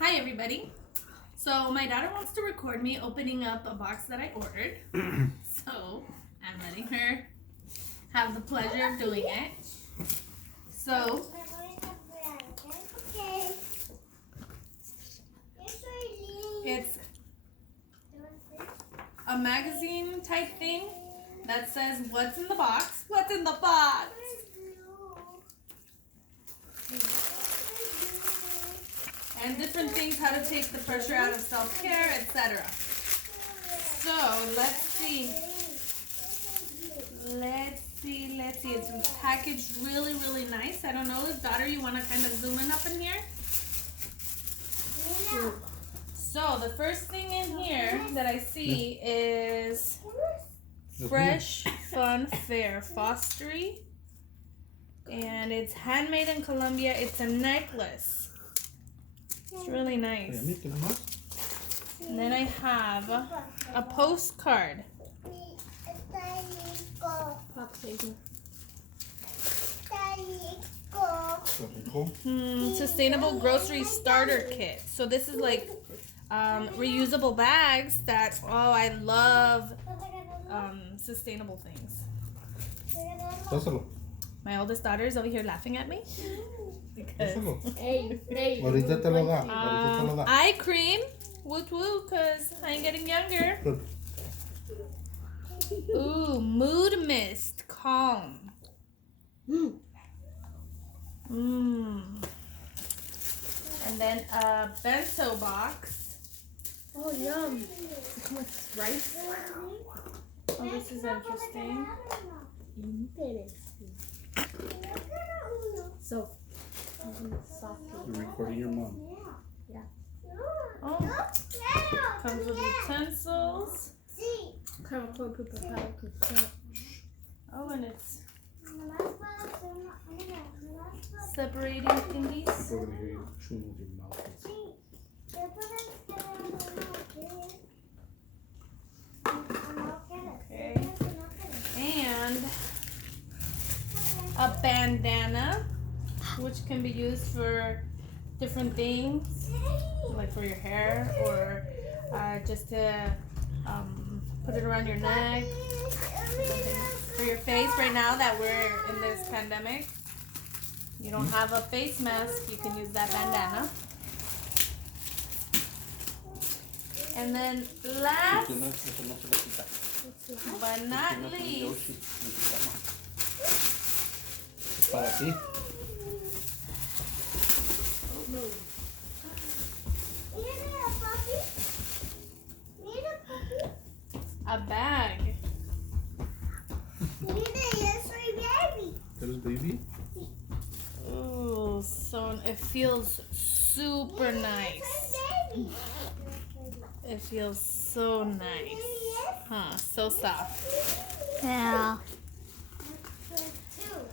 Hi everybody. So my daughter wants to record me opening up a box that I ordered. So I'm letting her have the pleasure of doing it. So it's a magazine type thing that says what's in the box. What's in the box? And different things, how to take the pressure out of self-care, etc. So let's see. It's packaged really, really nice. I don't know if daughter, you want to kind of zoom in up in here? So the first thing in here that I see is Fresh Fun Fair Fostery. And it's handmade in Colombia. It's a necklace. It's really nice. And then I have a postcard. Sustainable grocery starter kit. So this is like reusable bags that, I love sustainable things. My oldest daughter is over here laughing at me. Because eye cream, woot woot, cause I ain't getting younger. Ooh, mood mist, calm. And then a bento box. Oh, yum! Come with rice. Oh, this is interesting. So. You're recording your mom. Yeah. Oh, comes with utensils. Oh, and it's separating thingies. People are gonna hear you chewing with your mouth. Okay. And a bandana, which can be used for different things, like for your hair or just to put it around your neck, for your face. Right now that we're in this pandemic, you don't have a face mask, you can use that bandana. And then last but not least, Para ti. a bag. There's baby. Ooh, so it feels super nice. It feels so nice. Huh, so soft. Yeah.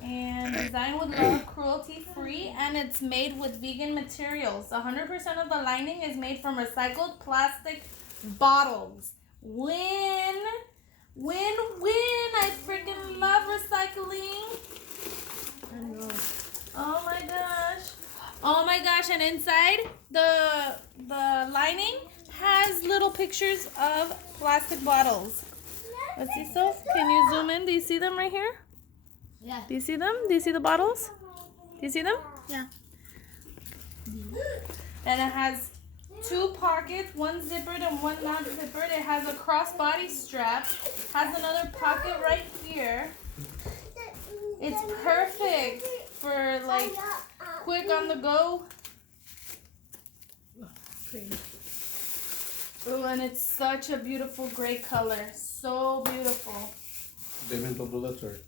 And designed with love, cruelty-free, and it's made with vegan materials. 100% of the lining is made from recycled plastic bottles. Win! Win, win! I freaking love recycling. I know. Oh my gosh. Oh my gosh, and inside the lining has little pictures of plastic bottles. Let's see, Soph. Can you zoom in? Do you see them right here? Yeah. Do you see them? Do you see the bottles? Do you see them? Yeah. And it has two pockets, one zippered and one not zippered. It has a crossbody strap. Has another pocket right here. It's perfect for like quick on the go. Ooh, and it's such a beautiful gray color. So beautiful. Deben todo that, sir.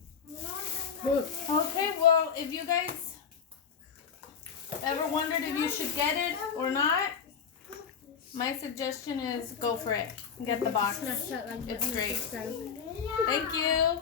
Okay, well, if you guys ever wondered if you should get it or not, my suggestion is go for it. Get the box. It's great. Thank you.